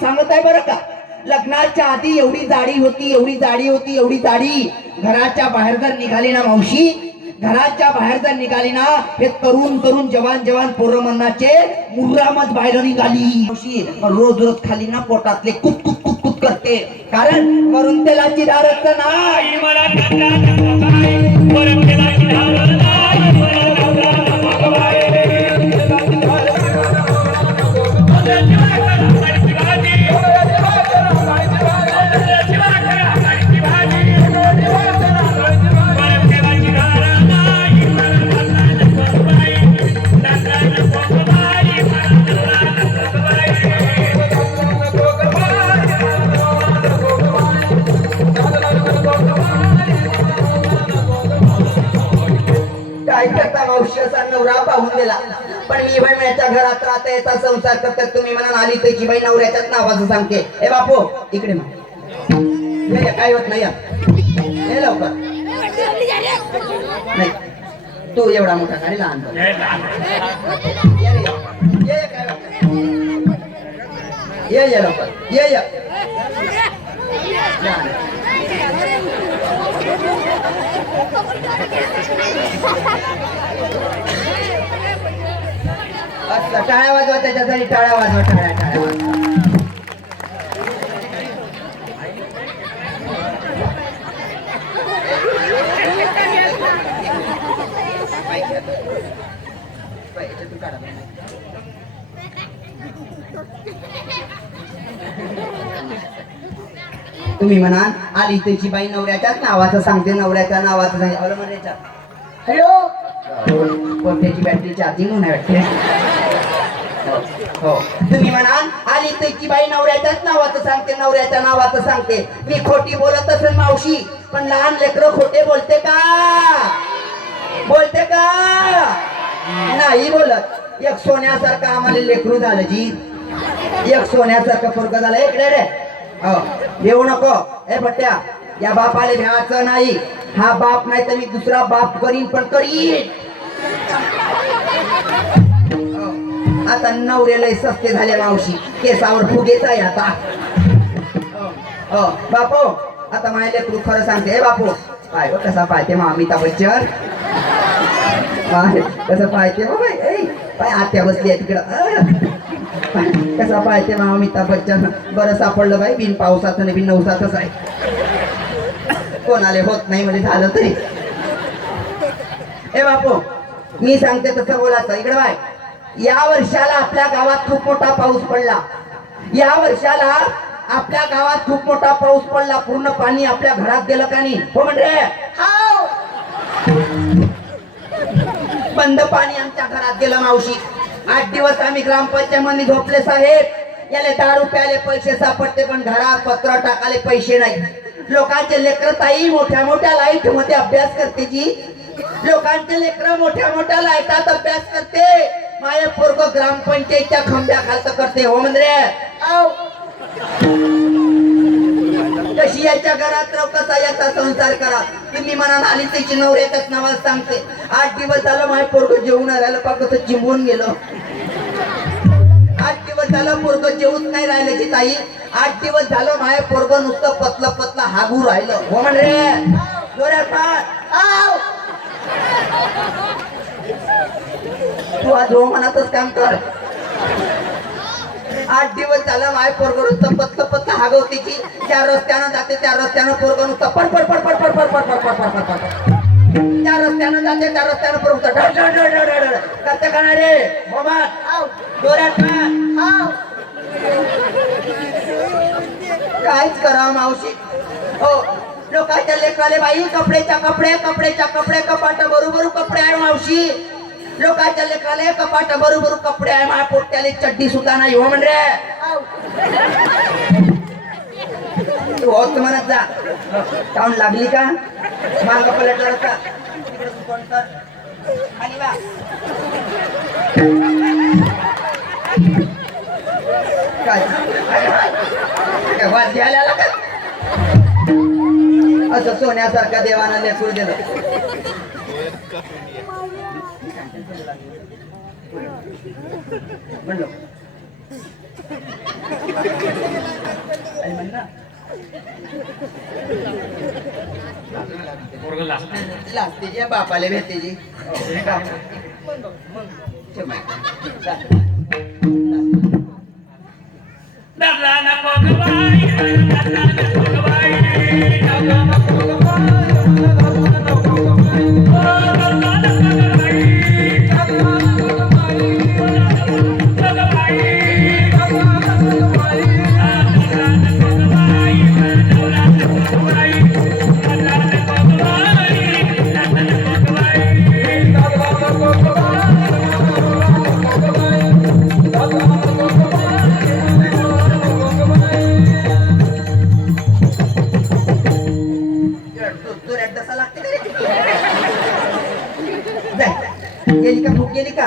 सांगत आहे बरं का. लग्नाच्या आधी एवढी जाडी होती, एवढी जाडी होती, एवढी जाडी. घराच्या बाहेर जर निघाली ना मावशी, घराच्या बाहेर जर निघाली ना, हे तरुण तरुण जवान जवान पोरं मनाचे मुर्रामच बाहेर निघाली मावशी. रोज रोज खाली ना पोटातले कुत कुत कुत कुत करते, कारण वरून तेलाची धारच नाही. नवरा पाहून दिला, पण मी बहिणीच्या घरात राहते, याचा संसार करतात. तुम्ही म्हणा आली त्याची बाई नवऱ्याच्याच नावाचं सांगते. ए बापू इकडे मग काय होत नाही हे लवकर नाही, तू एवढा मोठा आणि लहान ये लवकर ये असं टाळ्या वाजवा, त्याच्यासाठी टाळ्या वाजवा, टाळ्या टाळ्या वाजवा. तुम्ही म्हणा आली त्याची बाई नवऱ्याच्याच नावाचं सांगते, नवऱ्याच्या नावाचं सांगते. हॅलो पण त्याची बॅटरी चार्जिंग होणार वाटते. हो तुम्ही म्हणाल आली त्याची बाई नवऱ्याच्याच नावाचं सांगते, नवऱ्याच्या नावाचं सांगते. मी खोटी बोलत असेल मावशी, पण लहान लेकरं खोटे बोलते का? बोलते का? नाही बोलत. एक सोन्यासारखं आम्हाला लेकरू झालं जी, एक सोन्यासारखं पोरगं झालं. इकडे रे हो देऊ नको. ए पट्ट्या या बापाले भ्याचं नाही. हा बाप नाही तर मी दुसरा बाप करीन, पण करीन. आता नवरे लय सस्ते झाले मावशी, केसावर फुगेच आहे आता. बापू आता माझ्या लेकरू खरं सांगते. हे बापू पाय कसा पाहते मग अमिताभ बच्चन, कसं पाहते पाय आत्या बसली आहे तिकडं. कसा पाहते मग अमिताभ बच्चन. बरं सापडलं बाई, बिन पावसाचं नाही बिन नवसाचंच आहे. कोणाले होत नाही म्हणजे झालं तरी. ए बापू मी सांगते तसं बोलायचं. इकडे बाय, या वर्षाला आपल्या गावात खूप मोठा पाऊस पडला. या वर्षाला आपल्या गावात खूप मोठा पाऊस पडला. पूर्ण पाणी आपल्या घरात गेलं का नाही? हो म्हणजे बंद पाणी आमच्या घरात गेलं मावशी. 8 दिवस आम्ही ग्रामपंचायत मध्ये झोपले साहेब. याले दारू प्याले पैसे सापडते, पण घरात पत्र टाकाले पैसे नाही. लोकांचे लेकर ताई मोठ्या मोठ्या लाईट मध्ये अभ्यास करते जी. लोकांचे लेकर मोठ्या मोठ्या लाईटात अभ्यास करते. माय पोरग ग्रामपंचायतच्या खंब्या खालत करते. हो म्हणजे कशी याच्या घरात राव, कसा याचा संसार करा. तुम्ही म्हणा आली त्याची नवऱ्याच्याच नावाला सांगते. 8 दिवस झालं माय पोरग जेवून राहिलं, पा कसं चिंबून गेलं. 8 दिवस झालं पोरग जेवून नाही राहिलं की ताई. 8 दिवस झालं माय पोरग नुसतं पतलं पतलं हागू राहिलं. हो म्हणजे तू आज हो मनातच काम कर. 8 दिवस झालं माय पोरग नुसतं पतलं पतलं हागवते की. त्या रस्त्यानं जाते, त्या रस्त्यानं पोरग नुसतं पड पड पड पड पड पड पड पड पड पड पड. त्या रस्त्यानं जाते, त्या रस्त्यानं पोरग करते का नाही रे बाबा? जोरात काहीच करा मावशी. हो लोकांच्या लेकराले बाई कपडेच्या कपडे, कपडेच्या कपडे, कपाट बरोबर कपडे आहे मावशी. लोकांच्या लेकराले कपाट बरोबर कपडे आहे. माझ्या पोट्याले चड्डी सुद्धा नाही. हो म्हणजे तू होत म्हणत जा. टाऊन लागली का माग पलटला का काय वाद घ्यायला का? असं सोन्यासारखा देवानं लेकरू दिलं. म्हणलं काय म्हणणार? लागते जे बापाले भेटते जी गेली का भूक गेली का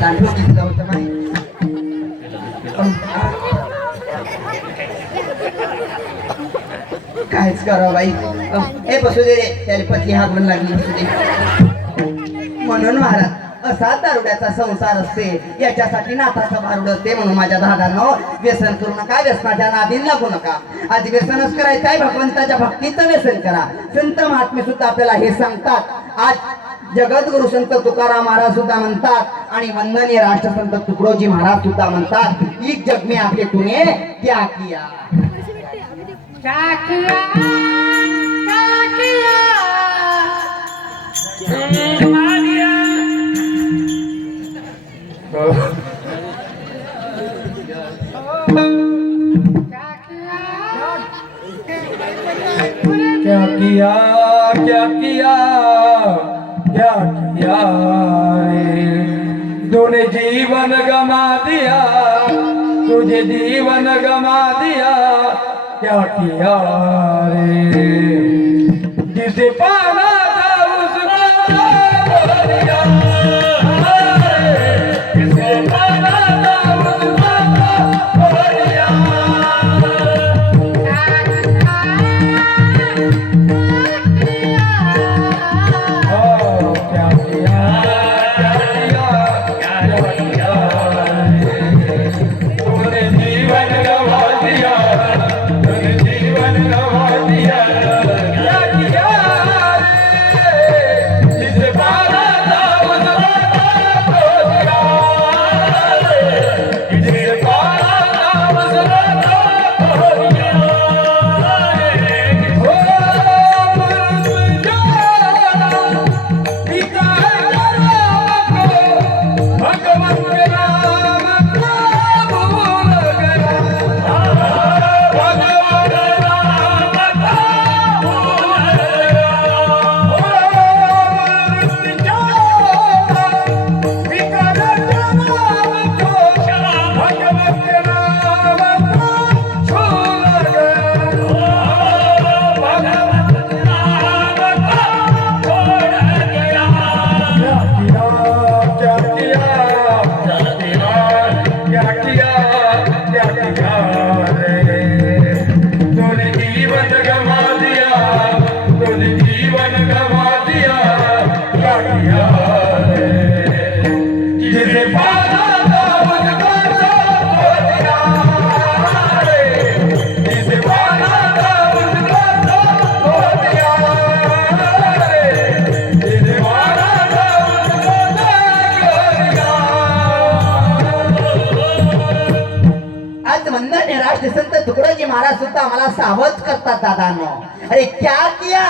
तांदूळ घेतला होता माहिती काहीच करा बाई हे बसू दे रे त्याला पती हागून लागली बसू दे म्हणून महाराज असा दारुड्याचा संसार असते याच्यासाठी नाथाचं भारुड असते म्हणून माझ्या दादांनो व्यसन करू नका व्यसनाच्या नादीन लागू नका आधी व्यसनच करायचं आहे भगवंताच्या भक्तीचं व्यसन करा संत महात्मे सुद्धा आपल्याला हे सांगतात आज जगद्गुरु संत तुकाराम महाराज सुद्धा म्हणतात आणि वंदनीय राष्ट्रसंत तुकडोजी महाराज सुद्धा म्हणतात एक जग में आपले तूने क्या किया क्या किया क्या किया क्या किया क्या किया रे तूने जीवन गमा दिया तुझे जीवन गमा दिया क्या किया रे जिसे पाना था उसको खो दिया जिसे पाना था उसको खो दिया संत तुकडोजी महाराज सुद्धा मला सावध करतात दादांनो अरे क्या किया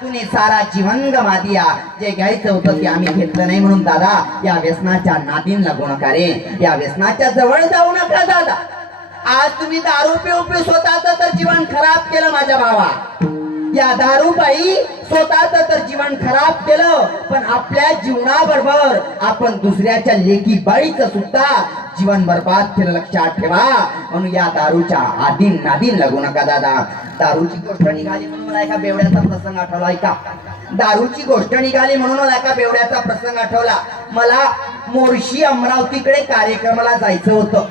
तूने सारा जीवन गमा दिया जे घ्यायचं होतं ते आम्ही घेतलं नाही म्हणून दादा या व्यसनाच्या नादीन लागू नका रे या व्यसनाच्या जवळ जाऊ नका दादा आज तुम्ही दारू पिऊ स्वतःच तर जीवन खराब केलं माझ्या भावा या दारूबाई स्वतःच तर जीवन खराब केलं पण आपल्या जीवनाबरोबर आपण दुसऱ्याच्या लेकी बाईचं सुद्धा जीवन बर्बाद केलं लक्षात ठेवा म्हणून या दारूच्या आदीन नादीन लागू नका दादा दारूची गोष्ट निघाली म्हणून मला एका बेवड्याचा प्रसंग आठवला ऐका दारूची गोष्ट निघाली म्हणून मला एका बेवड्याचा प्रसंग आठवला मला मोर्शी अमरावतीकडे कार्यक्रमाला जायचं होतं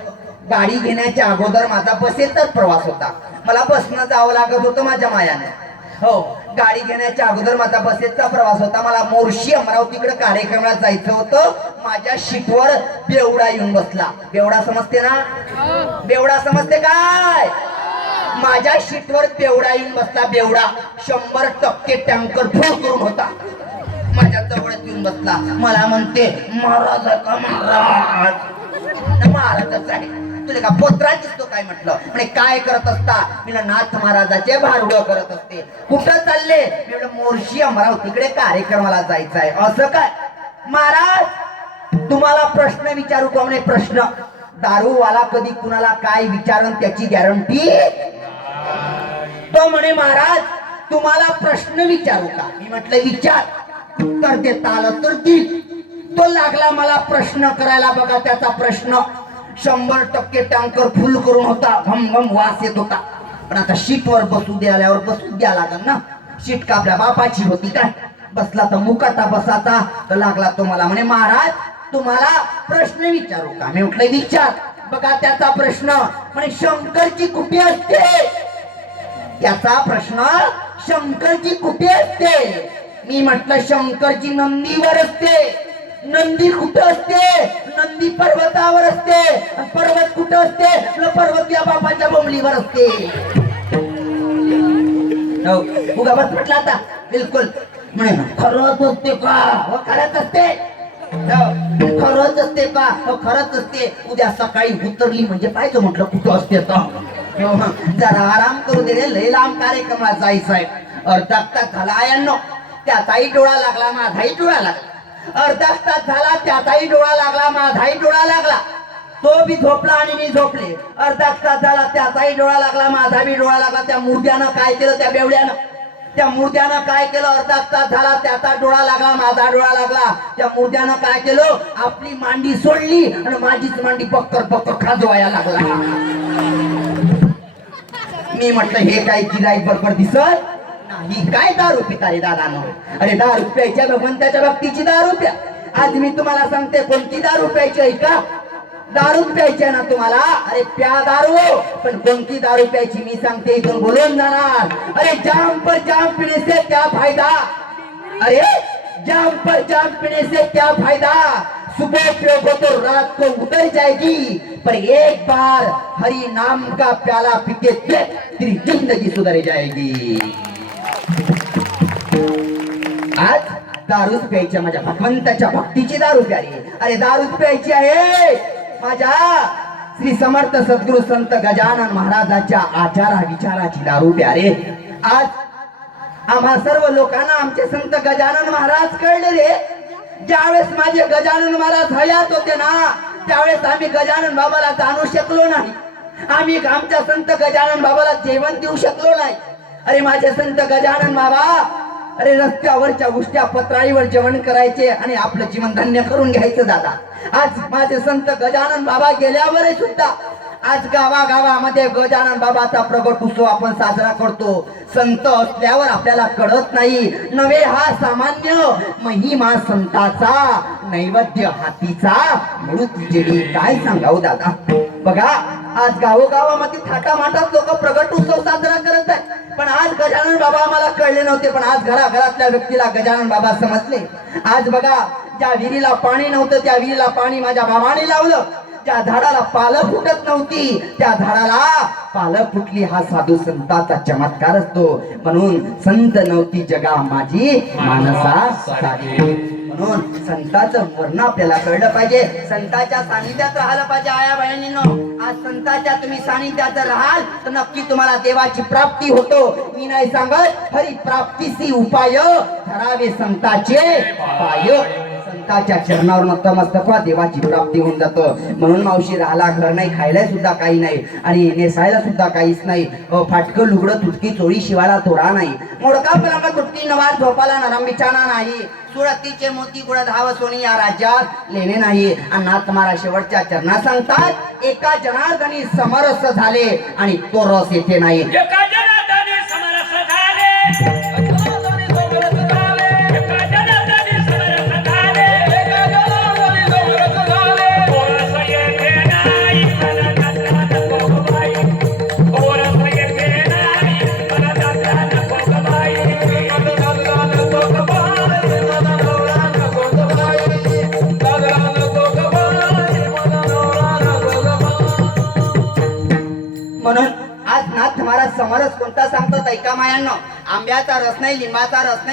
गाडी घेण्याच्या अगोदर माझा बसेचाच प्रवास होता मला बसनं जावं लागत होतं माझ्या मायाने हो गाडी घेण्याच्या अगोदर माझा बसेसचा प्रवास होता. मला मोर्शी अमरावतीकडे कार्यक्रमाला जायचं होतं. माझ्या शीटवर बेवडा येऊन बसला. बेवडा समजते ना? बेवडा समजते काय? माझ्या शीटवर बेवडा येऊन बसला. बेवडा 100% टँकर फुल करून होता. माझ्या जवळच येऊन बसला. मला म्हणते महाराज आहे का? महाराज महाराजच आहे. तुला का पोत्रा दिसतो काय? म्हटलं म्हणे काय करत असता? मी नाथ महाराजाचे भारुड करत असते. कुठं चालले? मी म्हटलं मोर्शी अमरावतीकडे कार्यक्रमाला जायचं आहे. असं काय? महाराज तुम्हाला प्रश्न विचारू का? म्हणे प्रश्न. दारूवाला कधी कुणाला काय विचारन त्याची गॅरंटी? तो म्हणे महाराज तुम्हाला प्रश्न विचारू का? मी म्हटलं विचार. तर देता आलं तर ती. तो लागला मला प्रश्न करायला. बघा त्याचा प्रश्न 100% टँकर फुल करून होता. घम घम वास येत होता. पण आता शीटवर बसू द्याल्यावर बसू द्या लागल ना. शीट का आपल्या बापाची होती काय? बसला तर मुकाटा बसाचा. तर लागला तो मला म्हणे महाराज तुम्हाला प्रश्न विचारू का? मी म्हटलं विचार. बघा त्याचा प्रश्न. म्हणे शंकरची कुठे असते? त्याचा प्रश्न शंकरची कुठे असते? मी म्हटलं शंकरची नंदीवर असते. नंदी कुठं असते? नंदी पर्वतावर असते. पर्वत कुठं असते? पर्वत या बाबाच्या बोंबलीवर असते. उगा बस म्हटलं आता बिलकुल. म्हणे खरंच असते का? हो खरंच असते. खरंच असते का? हो खरंच असते. उद्या सकाळी उतरली म्हणजे पाहिजे. म्हटलं कुठं असते तर जरा आराम करू दे. लय लांब कार्यक्रमाला जायचं आहे. अर्धा तास झाला आयांनो. त्याचाही डोळा लागला माझाही डोळा लागला. अर्धा तास झाला त्याचाही डोळा लागला माझाही डोळा लागला. तो बी झोपला आणि मी झोपले. अर्धा तास झाला त्याचाही डोळा लागला माझा बी डोळा लागला. त्या मुर्द्यानं काय केलं? त्या बेवड्यानं त्या मुर्द्यानं काय केलं? अर्धा तास झाला त्याचा डोळा लागला माझा डोळा लागला. त्या मुर्द्यानं काय केलं? आपली मांडी सोडली आणि माझीच मांडी बक्कर बक्कर खाजवायला लागला. मी म्हटलं हे काय गिराईक बरोबर दिसत नाही. काय दारू पिता रे दादानो? अरे दारू प्यायच्या भगवंताच्या भक्तीची दारू प्या. आज मी तुम्हाला सांगते कोणती दारू प्यायची आहे का? दारू प्यायची आहे ना तुम्हाला? अरे प्या दारू. पण कोणती दारू प्यायची मी सांगते. इथून बोलून जाणार. अरे जाम पर जाम पीने से क्या फायदा? अरे जाम पर जाम पीने से क्या फायदा? सुबह पियोगे तो रात को उतर जाएगी. पर एक बार हरि नाम का प्याला पीके तेरी जिंदगी सुधर जाएगी. आज दारूच प्यायची. माझ्या भगवंताच्या भक्तीची दारू प्यारी. अरे दारूच प्यायची आहे. माझ्या श्री समर्थ सद्गुरु संत गजानन महाराजाच्या आचारा विचाराची दारू प्यारे. आज आम्हा सर्व लोकांना आमचे संत गजानन महाराज कळले रे. ज्यावेळेस माझे गजानन महाराज हयात होते ना त्यावेळेस आम्ही गजानन बाबाला जाणू शकलो नाही. आम्ही आमच्या संत गजानन बाबाला जेवण देऊ शकलो नाही. अरे माझे संत गजानन बाबा अरे रस्त्यावरच्या उष्ट्या पत्राळीवर जेवण करायचे आणि आपलं जीवन धन्य करून घ्यायचं दादा. आज माझे संत गजानन बाबा गेल्यावर सुद्धा आज गावागावामध्ये गजानन बाबाचा प्रगट उत्सव आपण साजरा करतो. संत असल्यावर आपल्याला कळत नाही. नवे हा सामान्य महिमा संताचा नैवेद्य हातीचा म्हणून तुझे काय सांगावं दादा. बघा आज गावोगावामध्ये थाटामाटात लोक प्रगट उत्सव साजरा करत आहेत. पण आज गजानन बाबा आम्हाला कळले नव्हते. पण आज घराघरातल्या व्यक्तीला गजानन बाबा समजले. आज बघा ज्या विहिरीला पाणी नव्हतं त्या विहिरीला पाणी माझ्या बाबाने लावलं. ज्या झाडाला पालं फुटत नव्हती त्या झाडाला पालं फुटली. हा साधू संताचा चमत्कार असतो. म्हणून संत नव्हती जगा माझी मानसा साधी. म्हणून संताचं वर्ण आपल्याला कळलं पाहिजे. संताच्या सानिध्यात राहिलं पाहिजे. आया बहिणींनो आज संताच्या तुम्ही सानिध्यात राहाल तर नक्की तुम्हाला देवाची प्राप्ती होतो. मी नाही सांगत हरी प्राप्तीसी उपाय धरावे संताचे पाय. संताच्या चरणावर नतमस्तक व्हा देवाची प्राप्ती होऊन जातं. म्हणून मावशी राहायला घर नाही, खायला सुद्धा काही नाही आणि नेसायला सुद्धा काहीच नाही. फाटकं लुगडं तुटकी चोळी शिवायला थोडा नाही. मोडका पलंग तुटकी नवाज झोपाला नरम बिछाना नाही. सुरतीचे मोती गुळ धाव सोनी या राज्यात लेणे नाही. आणि नाथ महाराज शेवटच्या चरणात सांगतात एका जनार्दनी समरस झाले आणि तो रस येथे नाही. एका जनार्दनी समरस झाले. म्हणून आज नाथ महाराज समरस कोणता सांगतात ऐका मायांनो. आंब्याचा रस नाही, लिंबाचा रस नाही,